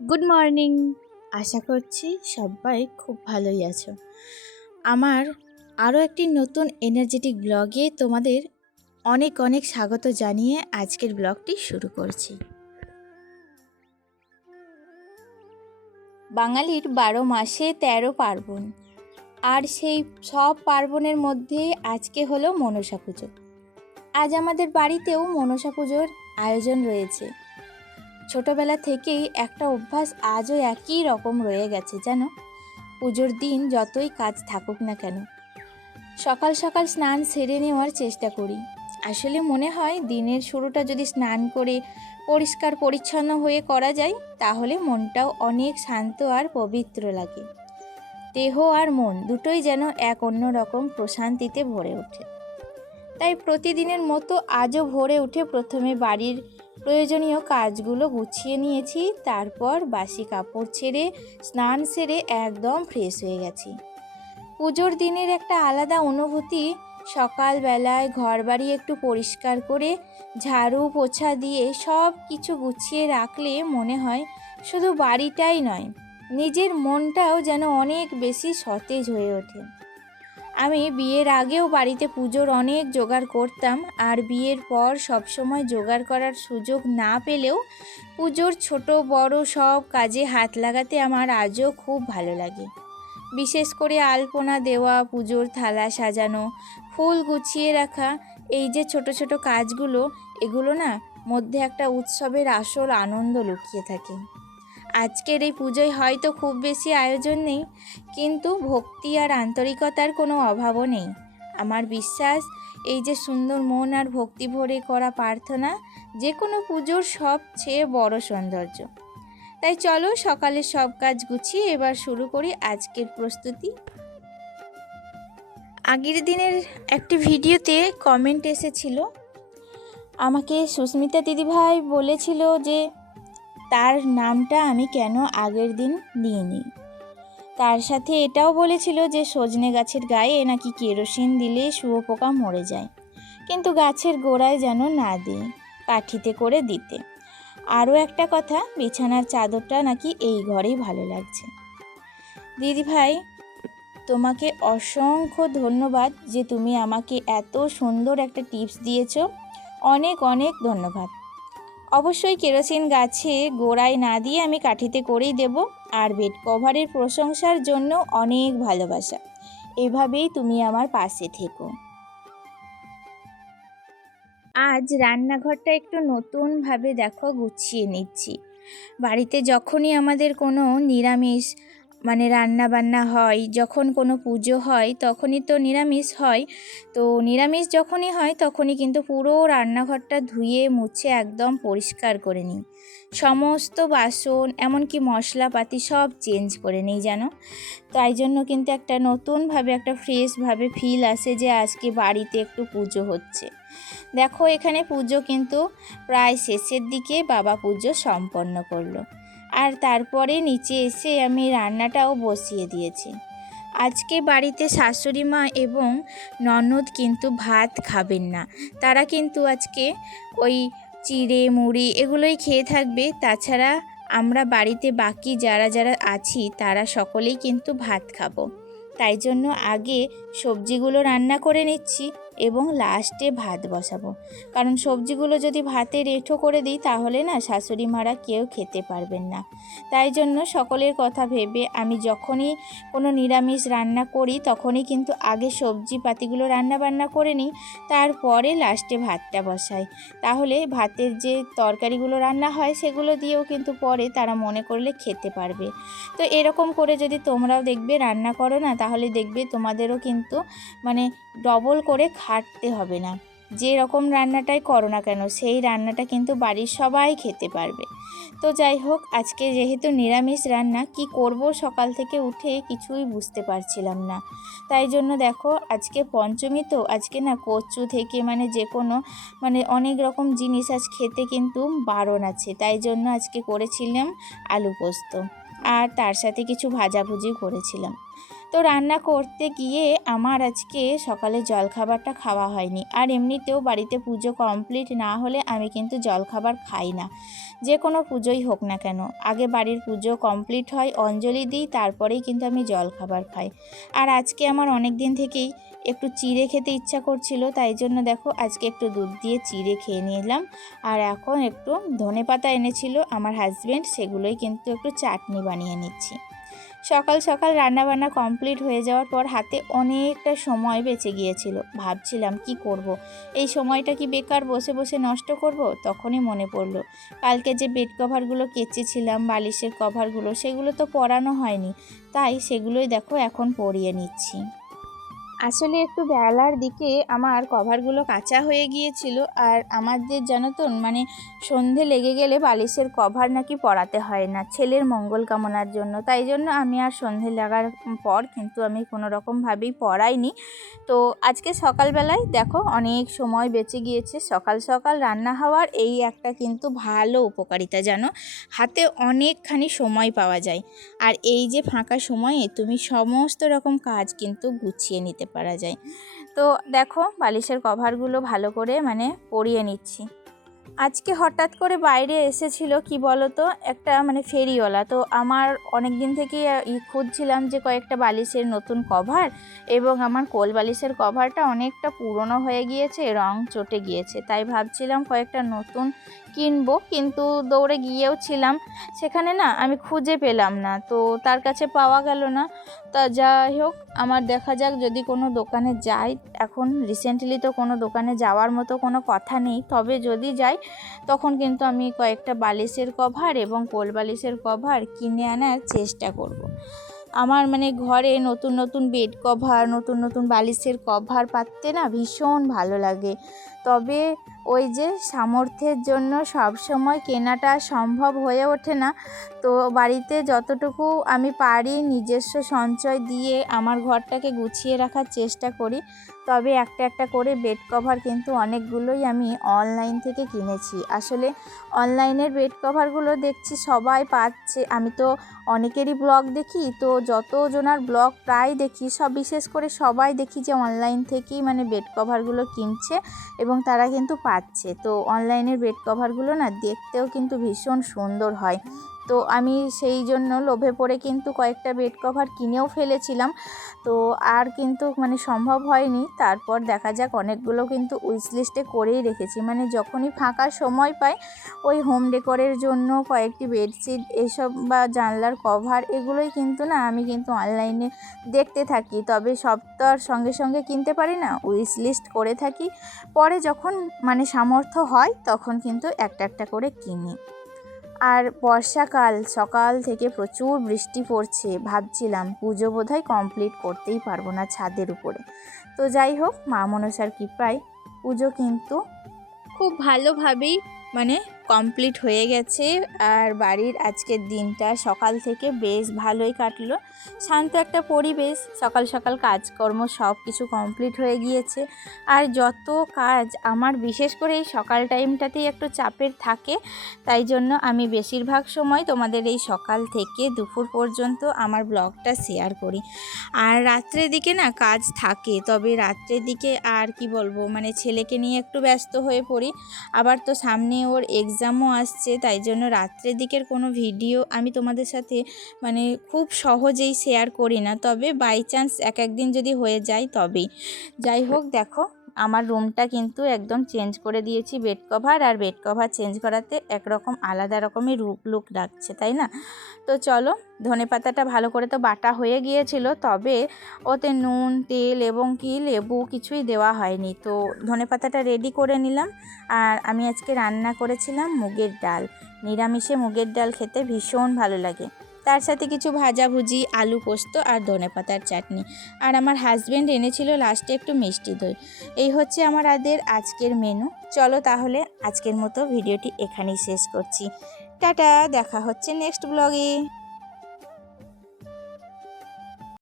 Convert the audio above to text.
Good morning. আশা করছি সবাই খুব ভালোই আছো। আমার আরও একটি নতুন এনার্জেটিক ব্লগে তোমাদের অনেক অনেক স্বাগত জানিয়ে আজকের ব্লগটি শুরু করছি। বাঙালির 12 মাসে 13 পার্বণ, আর সেই সব পার্বণের মধ্যে আজকে হলো মনসা পুজো। আজ আমাদের বাড়িতেও মনসা পুজোর আয়োজন রয়েছে। ছোটবেলা থেকেই একটা অভ্যাস আজও একই রকম রয়ে গেছে, জানো। পুজোর দিন যতই কাজ থাকুক না কেন, সকাল সকাল স্নান সেরে নেওয়ার চেষ্টা করি। আসলে মনে হয় দিনের শুরুটা যদি স্নান করে পরিষ্কার পরিচ্ছন্ন হয়ে করা যায়, তাহলে মনটাও অনেক শান্ত আর পবিত্র লাগে। দেহ আর মন দুটোই যেন এক অন্য রকম প্রশান্তিতে ভরে ওঠে। তাই প্রতিদিনের মতো আজও ভোরে উঠে প্রথমে বাড়ির প্রয়োজনীয় কাজগুলো গুছিয়ে নিয়েছি। তারপর বাসি কাপড় ছেড়ে স্নান সেরে একদম ফ্রেশ হয়ে গেছি। পুজোর দিনের একটা আলাদা অনুভূতি। সকালবেলায় ঘরবাড়ি একটু পরিষ্কার করে ঝাড়ু পোছা দিয়ে সব কিছু গুছিয়ে রাখলে মনে হয় শুধু বাড়িটাই নয়, নিজের মনটাও যেন অনেক বেশি সতেজ হয়ে ওঠে। আমি বিয়ের আগেও বাড়িতে পুজোর অনেক জোগাড় করতাম, আর বিয়ের পর সবসময় জোগাড় করার সুযোগ না পেলেও পুজোর ছোট বড় সব কাজে হাত লাগাতে আমার আজও খুব ভালো লাগে। বিশেষ করে আলপনা দেওয়া, পুজোর থালা সাজানো, ফুল গুছিয়ে রাখা, এই যে ছোট ছোট কাজগুলো, এগুলো না মধ্যে একটা উৎসবের আসল আনন্দ লুকিয়ে থাকে। আজকের এই পুজোয় হয়তো খুব বেশি আয়োজন নেই, কিন্তু ভক্তি আর আন্তরিকতার কোনো অভাবও নেই। আমার বিশ্বাস, এই যে সুন্দর মন আর ভক্তি ভরে করা প্রার্থনা যে কোনো পুজোর সবচেয়ে বড় সৌন্দর্য। তাই চলো সকালের সব কাজ গুছিয়ে এবার শুরু করি আজকের প্রস্তুতি। আগের দিনের একটি ভিডিওতে কমেন্ট এসেছিল, আমাকে সুস্মিতা দিদিভাই বলেছিল যে তার নামটা আমি কেন আগের দিন নিইনি। তার সাথে এটাও বলেছিল যে সজনে গাছের গায়ে নাকি কেরোসিন দিলে শুঁয়োপোকা মরে যায়, কিন্তু গাছের গোড়ায় যেন না দিই, কাঠিতে করে দিতে। আরও একটা কথা, বিছানার চাদরটা নাকি এই ঘরেই ভালো লাগছে। দিদিভাই, তোমাকে অসংখ্য ধন্যবাদ যে তুমি আমাকে এত সুন্দর একটা টিপস দিয়েছো। অনেক অনেক ধন্যবাদ। অবশ্যই কেরোসিন গাছে গোড়ায় না দিয়ে আমি কাঠিতে করেই দেব। আর বেড কভারের প্রশংসার জন্য অনেক ভালোবাসা। এভাবেই তুমি আমার পাশে থেকো। আজ রান্নাঘরটা একটু নতুনভাবে দেখো গুছিয়ে নিচ্ছি। বাড়িতে যখনই আমাদের কোনো নিরামিষ রান্না বান্না হয়, যখন কোনো পুজো হয় তখনই তো নিরামিষ হয়। তো নিরামিষ যখনই হয় তখনই কিন্তু পুরো রান্নাঘরটা ধুয়ে মুছে একদম পরিষ্কার করে নিই। সমস্ত বাসন এমনকি মশলাপাতি সব চেঞ্জ করে নিই জানো। তাই জন্য কিন্তু একটা নতুনভাবে একটা ফ্রেশভাবে ফিল আসে যে আজকে বাড়িতে একটু পুজো হচ্ছে। দেখো এখানে পুজো কিন্তু প্রায় শেষের দিকে বাবা পুজো সম্পন্ন করলো, আর তারপরে নিচে এসে আমি রান্নাটাও বসিয়ে দিয়েছি। আজকে বাড়িতে শাশুড়ি মা এবং ননদ কিন্তু ভাত খাবেন না। তারা কিন্তু আজকে ওই চিড়ে মুড়ি এগুলোই খেয়ে থাকবে। তাছাড়া আমরা বাড়িতে বাকি যারা যারা আছি তারা সকলেই কিন্তু ভাত খাবো। তাই জন্য আগে সবজিগুলো রান্না করে নিচ্ছি এবং লাস্টে ভাত বসাবো। কারণ সবজিগুলো যদি ভাতে রেঁঠো করে দিই তাহলে না শাশুড়ি মারা কেউ খেতে পারবেন না। তাই জন্য সকলের কথা ভেবে আমি যখনই কোনো নিরামিষ রান্না করি তখনই কিন্তু আগে সবজি পাতিগুলো রান্না বান্না করে নিই, তারপরে লাস্টে ভাতটা বসাই। তাহলে ভাতের যে তরকারিগুলো রান্না হয় সেগুলো দিয়েও কিন্তু পরে তারা মনে করলে খেতে পারবে। তো এরকম করে যদি তোমরাও দেখবে রান্না করো না, তাহলে দেখবে তোমাদেরও কিন্তু ডবল করে খাটতে হবে না। যে রকম রান্নাটাই করো না কেন সেই রান্নাটা কিন্তু বাড়ির সবাই খেতে পারবে। তো যাই হোক, আজকে যেহেতু নিরামিষ রান্না, কি করব সকাল থেকে উঠে কিছুই বুঝতে পারছিলাম না। তাই জন্য দেখো আজকে পঞ্চমী, তো আজকে না কচু থেকে যে কোনো অনেক রকম জিনিস আজ খেতে কিন্তু বারণ আছে। তাই জন্য আজকে করেছিলাম আলু পোস্ত, আর তার সাথে কিছু ভাজাভুজি করেছিলাম। তো রান্না করতে গিয়ে আমার আজকে সকালে জলখাবারটা খাওয়া হয়নি। আর এমনিতেও বাড়িতে পুজো কমপ্লিট না হলে আমি কিন্তু জলখাবার খাই না, যে কোনো পুজোই হোক না কেন। আগে বাড়ির পুজো কমপ্লিট হয়, অঞ্জলি দিই, তারপরেই কিন্তু আমি জলখাবার খাই। আর আজকে আমার অনেক দিন থেকেই একটু চিড়ে খেতে ইচ্ছা করছিল, তাই জন্য দেখো আজকে একটু দুধ দিয়ে চিড়ে খেয়ে নিলাম। আর এখন একটু ধনেপাতা এনেছিল আমার হাজব্যান্ড, সেগুলোই কিন্তু একটু চাটনি বানিয়ে নিচ্ছি। সকাল সকাল রান্নাবান্না কমপ্লিট হয়ে যাওয়ার পর হাতে অনেকটা সময় বেঁচে গিয়েছিল। ভাবছিলাম কি করব, এই সময়টা কি বেকার বসে বসে নষ্ট করব। তখনই মনে পড়লো কালকে যে বেড কভারগুলো কেচেছিলাম, বালিশের কভারগুলো, সেগুলো তো পরানো হয়নি, তাই সেগুলোই দেখো এখন পরিয়ে নিচ্ছি। আসলে একটু বেলার দিকে আমার কভারগুলো কাঁচা হয়ে গিয়েছিল। আর আমাদের জানো তো মানে সন্ধে লেগে গেলে বালিশের কভার নাকি পরাতে হয় না, ছেলের মঙ্গল কামনার জন্য। তাই জন্য আমি আর সন্ধে লাগার পর কিন্তু আমি কোনো রকমভাবেই পরাইনি। তো আজকে সকালবেলায় দেখো অনেক সময় বেঁচে গিয়েছে। সকাল সকাল রান্না হওয়ার এই একটা কিন্তু ভালো উপকারিতা, জানো, হাতে অনেকখানি সময় পাওয়া যায়। আর এই যে ফাঁকা সময়ে তুমি সমস্ত রকম কাজ কিন্তু গুছিয়ে নিতে পারা যায়। তো দেখো বালিশের কভারগুলো ভালো করে মানে পরিয়ে নিচ্ছি। আজকে হঠাৎ করে বাইরে এসেছিল কি বলো তো, একটা মানে ফেরিওয়ালা। তো আমার অনেক দিন থেকেই খুঁজছিলাম যে কয়েকটা বালিশের নতুন কভার, এবং আমার কোল বালিশের কভারটা অনেকটা পুরনো হয়ে গিয়েছে, রং চটে গিয়েছে। তাই ভাবছিলাম কয়েকটা নতুন কিনবো, কিন্তু দৌড়ে গিয়েও ছিলাম, সেখানে না আমি খুঁজে পেলাম না, তো তার কাছে পাওয়া গেল না। তা যাই হোক, আমার দেখা যাক যদি কোনো দোকানে যাই। এখন রিসেন্টলি তো কোনো দোকানে যাওয়ার মতো কোনো কথা নেই, তবে যদি যাই তখন কিন্তু আমি কয়েকটা বালিশের কভার এবং কোল বালিশের কভার কিনে আনার চেষ্টা করব। আমার মানে ঘরে নতুন নতুন বেড কভার, নতুন নতুন বালিশের কভার পাততে না ভীষণ ভালো লাগে। তবে ওই যে সামর্থ্যের জন্য সব সময় কেনাটা সম্ভব হয়ে ওঠে না। তো বাড়িতে যতটুকু আমি পারি নিজস্ব সঞ্চয় দিয়ে আমার ঘরটাকে গুছিয়ে রাখার চেষ্টা করি। তবে একটা একটা করে বেড কভার কিন্তু অনেকগুলোই আমি অনলাইন থেকে কিনেছি। আসলে অনলাইনের বেড কভারগুলো দেখছি সবাই পাচ্ছে। আমি তো অনেকেরই ব্লগ দেখি, তো যতজনার ব্লগ প্রায় দেখি, সব বিশেষ করে সবাই দেখি যে অনলাইন থেকেই মানে বেড কভারগুলো কিনছে এবং তারা কিন্তু পাচ্ছে। তো অনলাইনের বেড কভারগুলো না দেখতেও কিন্তু ভীষণ সুন্দর হয়। তো আমি সেই জন্য লোভে পড়ে কিন্তু কয়েকটা বেড কভার কিনেও ফেলেছিলাম। তো আর কিন্তু মানে সম্ভব হয়নি। তারপর দেখা যাক, অনেকগুলো কিন্তু উইশ লিস্টে করেই রেখেছি। মানে যখনই ফাঁকা সময় পাই ওই হোম ডেকোরের জন্য কয়েকটি বেডশিট এসব বা জানলার কভার, এগুলোই কিন্তু না আমি কিন্তু অনলাইনে দেখতে থাকি। তবে সব তো আর সঙ্গে সঙ্গে কিনতে পারি না, উইশ লিস্ট করে থাকি। পরে যখন মানে সামর্থ্য হয় তখন কিন্তু একটা একটা করে কিনি। আর বর্ষাকাল, সকাল থেকে প্রচুর বৃষ্টি পড়ছে। ভাবছিলাম পুজো বোধহয় কমপ্লিট করতেই পারবো না ছাদের উপরে। তো যাই হোক, মা মনসার কৃপায় পুজো কিন্তু খুব ভালোভাবেই মানে কমপ্লিট হয়ে গেছে। আর বাড়ির আজকের দিনটা সকাল থেকে বেশ ভালোই কাটলো। শান্ত একটা পরিবেশ, সকাল সকাল কাজকর্ম সব কিছু কমপ্লিট হয়ে গিয়েছে। আর যত কাজ আমার বিশেষ করে এই সকাল টাইমটাতেই একটু চাপের থাকে, তাই জন্য আমি বেশিরভাগ সময় তোমাদের এই সকাল থেকে দুপুর পর্যন্ত আমার ব্লগটা শেয়ার করি। আর রাত্রের দিকে না কাজ থাকে, তবে রাত্রের দিকে আর কি বলবো, মানে ছেলেকে নিয়ে একটু ব্যস্ত হয়ে পড়ি। আবার তো সামনে ওর এক্সামও আসছে, তাই জন্য রাত্রের দিকের কোনো ভিডিও আমি তোমাদের সাথে মানে খুব সহজেই শেয়ার করি না। তবে বাই চান্স এক একদিন যদি হয়ে যায় তবেই। যাই হোক, দেখো আমার রুমটা কিন্তু একদম চেঞ্জ করে দিয়েছি বেড কভার, আর বেড কভার চেঞ্জ করাতে একরকম আলাদা রকমের লুক ডাকছে, তাই না? তো চলো, ধনেপাতাটা ভালো করে তো বাটা হয়ে গিয়েছিল, তবে ওতে নুন, তেল এবং কি লেবু কিছুই দেওয়া হয়নি। তো ধনেপাতাটা রেডি করে নিলাম। আর আমি আজকে রান্না করেছিলাম মুগের ডাল। নিরামিষে মুগের ডাল খেতে ভীষণ ভালো লাগে। তার সাথে কিছু ভাজাভুজি, আলু পোস্ত আর ধনেপাতার চাটনি। আর আমার হাজব্যান্ড এনেছিল লাস্টে একটু মিষ্টি দই। এই হচ্ছে আমাদের আজকের মেনু। চলো তাহলে আজকের মতো ভিডিওটি এখানেই শেষ করছি। টাটা, দেখা হচ্ছে নেক্সট ব্লগে।